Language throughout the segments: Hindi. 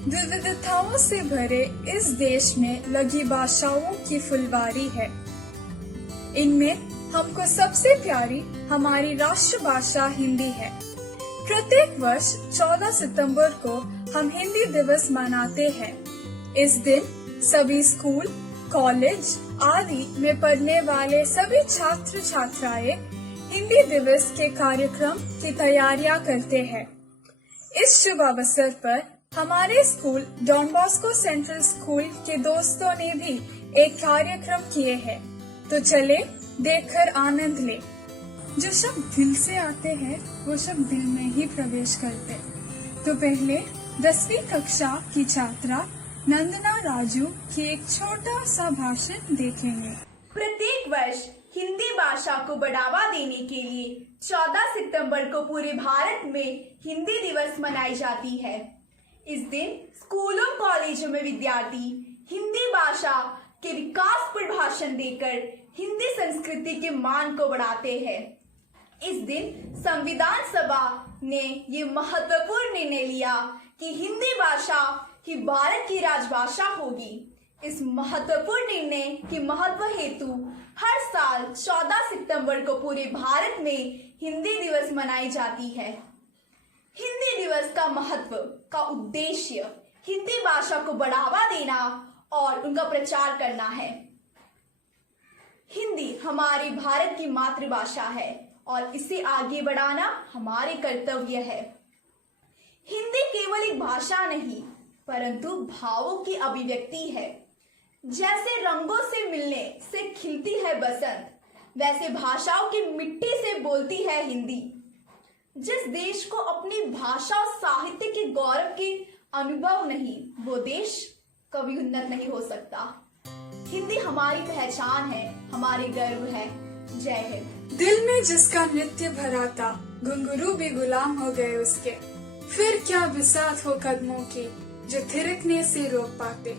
विविधताओं से भरे इस देश में लगी भाषाओं की फुलवारी है। इनमें हमको सबसे प्यारी हमारी राष्ट्रभाषा हिंदी है। प्रत्येक वर्ष 14 सितंबर को हम हिंदी दिवस मनाते हैं। इस दिन सभी स्कूल, कॉलेज आदि में पढ़ने वाले सभी छात्र छात्राएं हिंदी दिवस के कार्यक्रम की तैयारियां करते हैं। इस शुभ अवसर पर हमारे school Don Bosco Central School के दोस्तों ने भी एक कार्यक्रम किए हैं, तो चले देखकर आनंद ले। जो शब्द दिल से आते हैं वो शब्द दिल में ही प्रवेश करते। तो पहले 10वीं कक्षा की छात्रा नंदना राजू की एक छोटा सा भाषण देखेंगे। प्रत्येक वर्ष हिंदी भाषा को बढ़ावा देने के लिए 14 सितंबर को पूरे भारत में हिंदी दिवस मनाई जाती है। इस दिन स्कूलों कॉलेजों में विद्यार्थी हिंदी भाषा के विकास पर भाषण देकर हिंदी संस्कृति के मान को बढ़ाते हैं। इस दिन संविधान सभा ने ये महत्वपूर्ण निर्णय लिया कि हिंदी भाषा ही भारत की राजभाषा होगी। इस महत्वपूर्ण निर्णय के महत्व हेतु हर साल 14 सितंबर को पूरे भारत में हिंदी दिवस मनाई जाती है। हिंदी दिवस का महत्व का उद्देश्य हिंदी भाषा को बढ़ावा देना और उनका प्रचार करना है। हिंदी हमारे भारत की मातृभाषा है और इसे आगे बढ़ाना हमारे कर्तव्य है। हिंदी केवल एक भाषा नहीं परंतु भावों की अभिव्यक्ति है। जैसे रंगों से मिलने से खिलती है बसंत, वैसे भाषाओं की मिट्टी से बोलती है हिंदी। जिस देश को अपनी भाषा और साहित्य के गौरव के अनुभव नहीं, वो देश कभी उन्नत नहीं हो सकता। हिंदी हमारी पहचान है, हमारी गर्व है। जय हिंद। दिल में जिसका नृत्य भरा था, घुंघरू भी गुलाम हो गए उसके। फिर क्या बिसात हो कदमों की जो थिरकने से रोक पाते।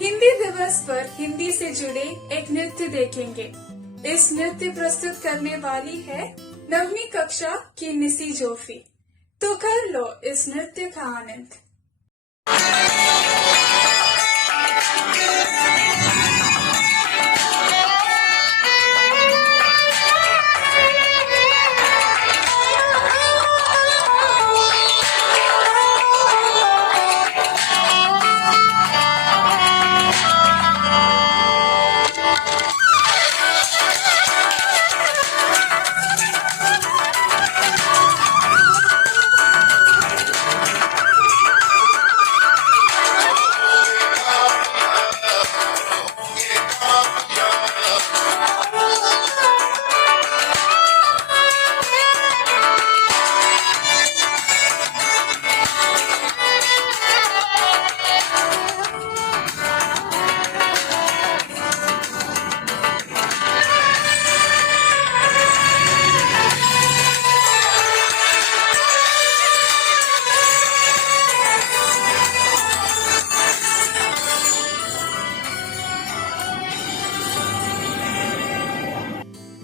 हिंदी दिवस पर हिंदी से जुड़े एक नृत्य देखेंगे। इस नृत्य प्रस्तुत करने वाली है 9वीं कक्षा की निसी जोफी। तो कर लो इस नृत्य का आनंद।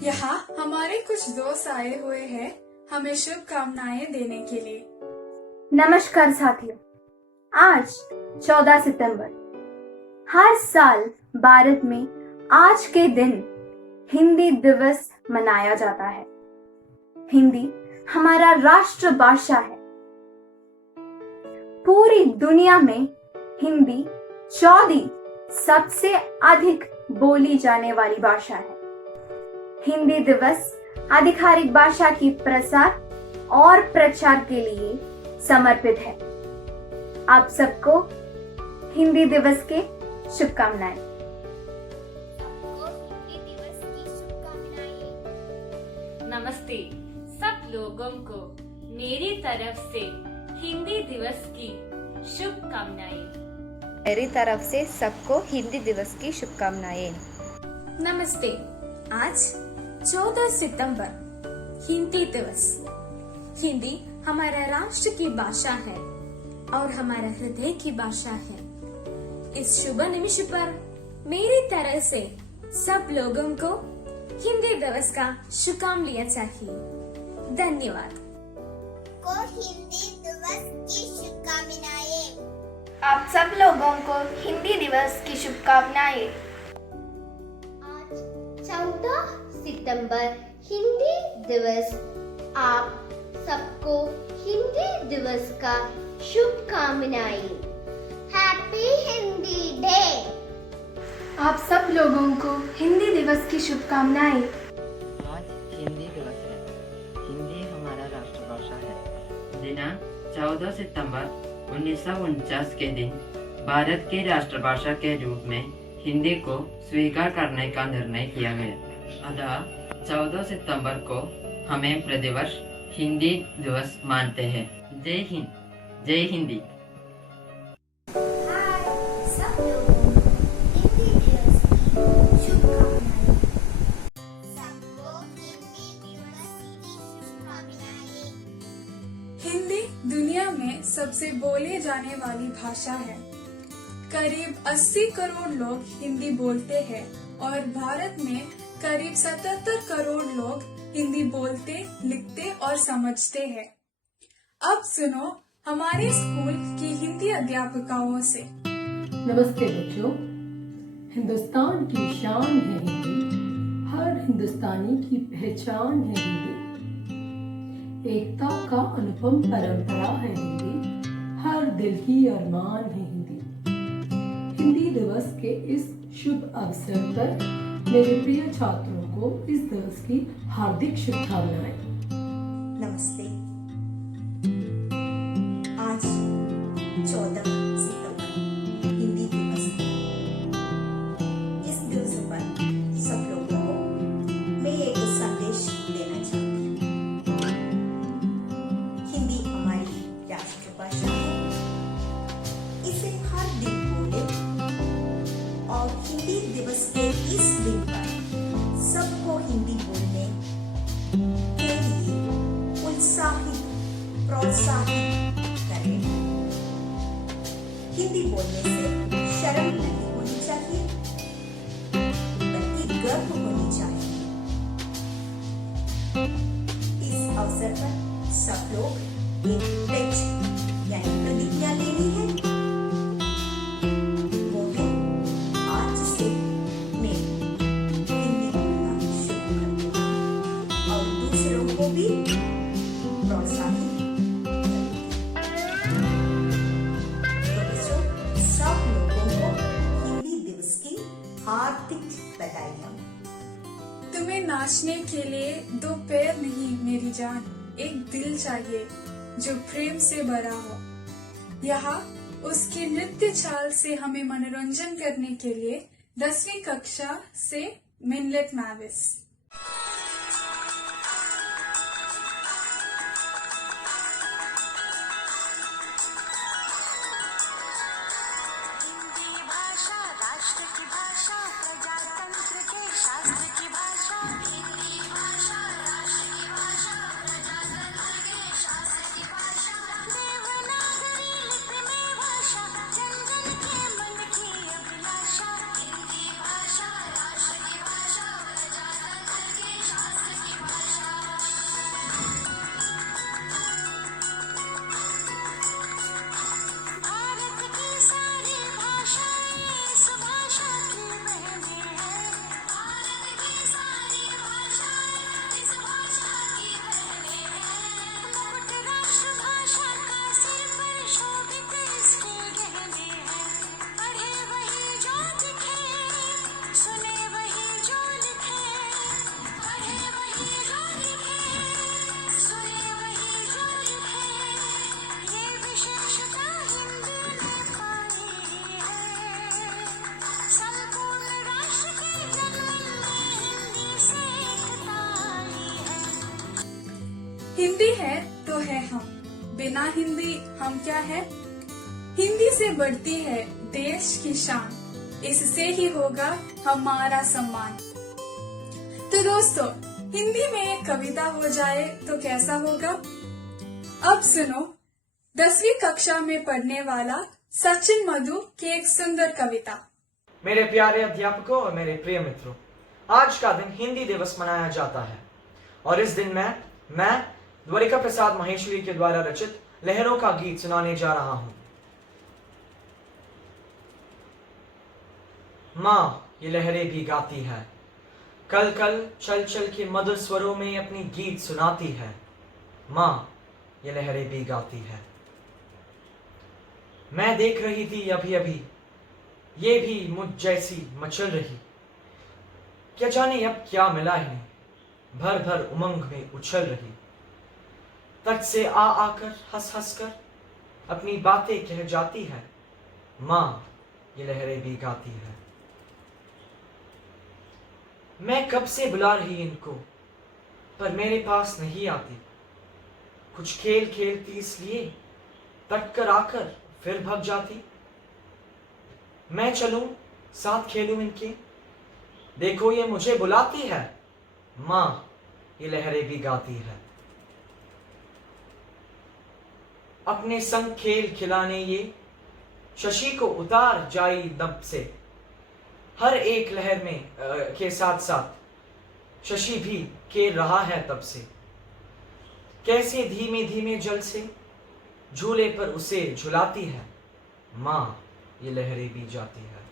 यहाँ हमारे कुछ दोस्त आए हुए हैं हमें शुभकामनाएं देने के लिए। नमस्कार साथियों, आज 14 सितंबर हर साल भारत में आज के दिन हिंदी दिवस मनाया जाता है। हिंदी हमारा राष्ट्रभाषा है। पूरी दुनिया में हिंदी 14वीं सबसे अधिक बोली जाने वाली भाषा है। हिंदी दिवस आधिकारिक भाषा की प्रसार और प्रचार के लिए समर्पित है। आप सबको हिंदी दिवस के शुभकामनाएं। नमस्ते सब लोगों को मेरी तरफ से हिंदी दिवस की शुभकामनाएं। मेरी तरफ से सबको हिंदी दिवस की शुभकामनाएं। नमस्ते। आज 14 सितंबर हिंदी दिवस। हिंदी हमारा राष्ट्र की भाषा है और हमारा हृदय की भाषा है। इस शुभ निमिष पर मेरी तरफ से सब लोगों को हिंदी दिवस का शुभकामनाएं चाहिए। धन्यवाद। को हिंदी दिवस की शुभकामनाएं। आप सब लोगों को हिंदी दिवस की शुभकामनाएं। आज 14 सितंबर हिंदी दिवस। आप सबको हिंदी दिवस का शुभकामनाएं। Happy Hindi day. आप सब लोगों को हिंदी दिवस की शुभकामनाएं। आज हिंदी दिवस है। हिंदी हमारा राष्ट्रभाषा है। दिनांक 14 सितंबर 1949 के दिन भारत की राष्ट्रभाषा के रूप में हिंदी को स्वीकार करने का निर्णय किया गया। अतः 14 सितंबर को हमें प्रतिवर्ष हिंदी दिवस मानते हैं। जय हिंद, जय हिंदी। सब लोगों को हिंदी दिवस की शुभकामनाएं। सबको हिंदी दिवस की शुभकामनाएं। हिंदी दुनिया में सबसे बोली जाने वाली भाषा है। करीब 80 करोड़ लोग हिंदी बोलते हैं और भारत में करीब 77 करोड़ लोग हिंदी बोलते, लिखते और समझते हैं। अब सुनो हमारे स्कूल की हिंदी अध्यापिकाओं से। नमस्ते बच्चों। हिंदुस्तान की शान है हिंदी, हर हिंदुस्तानी की पहचान है हिंदी। एकता का अनुपम परंपरा है हिंदी, हर दिल की अरमान है हिंदी। हिंदी दिवस के इस शुभ अवसर पर मेरे प्रिय छात्रों को इस दिवस की हार्दिक शुभकामनाएं। नमस्ते। आज 14 सितंबर हिंदी दिवस है। इस दिवस पर सब लोगों को मैं एक संदेश देना चाहती हूँ। हिंदी हमारी राष्ट्रभाषा है। इसे हर दिन बोले और हिंदी दिवस के इस दिन पर सबको हिंदी बोलने के लिए उत्साहित, प्रोत्साहित करें। हिंदी बोलने से शर्म नहीं होनी चाहिए, बल्कि गर्व होनी चाहिए। इस अवसर पर सब लोग एक टेक्स्ट यानी प्रतिज्ञा लेनी है। वो है आज से मैं हिंदी बोलना शुरू कर दूंगी और दूसरों को भी प्रोत्साहित करूंगी। तो बच्चों, सब लोगों को हिंदी दिवस की हार्दिक बधाइयाँ। तुम्हें नाचने के लिए 2 पैर नहीं मेरी जान, एक दिल चाहिए जो प्रेम से भरा हो। यहाँ उसकी नृत्य चाल से हमें मनोरंजन करने के लिए 10वीं कक्षा से मिनलेट मैविस। हिंदी है तो है हम, बिना हिंदी हम क्या है। हिंदी से बढ़ती है देश की शान, इससे ही होगा हमारा सम्मान। तो दोस्तों, हिंदी में एक कविता हो जाए तो कैसा होगा। अब सुनो 10वीं कक्षा में पढ़ने वाला सचिन मधु की एक सुंदर कविता। मेरे प्यारे अध्यापकों और मेरे प्रिय मित्रों, आज का दिन हिंदी दिवस मनाया जाता है और इस दिन में मैं द्वारिका प्रसाद महेश्वरी के द्वारा रचित लहरों का गीत सुनाने जा रहा हूँ। माँ ये लहरें भी गाती है, कल कल चल चल के मधुर स्वरों में अपनी गीत सुनाती है। माँ ये लहरें भी गाती है। मैं देख रही थी अभी अभी, ये भी मुझ जैसी मचल रही। क्या जाने अब क्या मिला इन्हें, भर भर उमंग में उछल रही। तट से आ आकर हंस हंस कर अपनी बातें कह जाती है। माँ ये लहरें भी गाती है। मैं कब से बुला रही इनको, पर मेरे पास नहीं आती। कुछ खेल खेलती इसलिए तट कर आकर फिर भग जाती। मैं चलूं साथ खेलूं इनके, देखो ये मुझे बुलाती है। माँ ये लहरें भी गाती है। अपने संग खेल खिलाने ये शशि को उतार जाई नभ से। हर एक लहर में के साथ साथ शशि भी खेल रहा है तब से। कैसे धीमे धीमे जल से झूले पर उसे झुलाती है। माँ ये लहरें भी जाती है।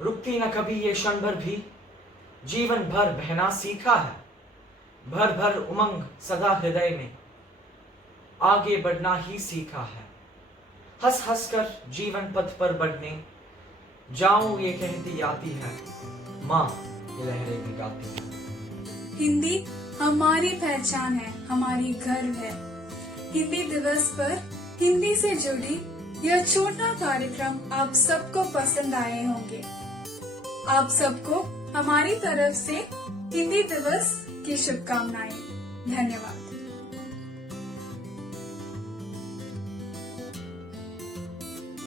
रुकती न कभी ये क्षण भर भी, जीवन भर बहना सीखा है। भर भर उमंग सदा हृदय में, आगे बढ़ना ही सीखा है। हंस हंस कर जीवन पथ पर बढ़ने जाऊं ये कहती आती है। माँ ये लहरें भी गाती है। हिंदी हमारी पहचान है, हमारी गर्व है। हिंदी दिवस पर हिंदी से जुड़ी यह छोटा कार्यक्रम आप सबको पसंद आए होंगे। आप सबको हमारी तरफ से हिंदी दिवस की शुभकामनाएं। धन्यवाद।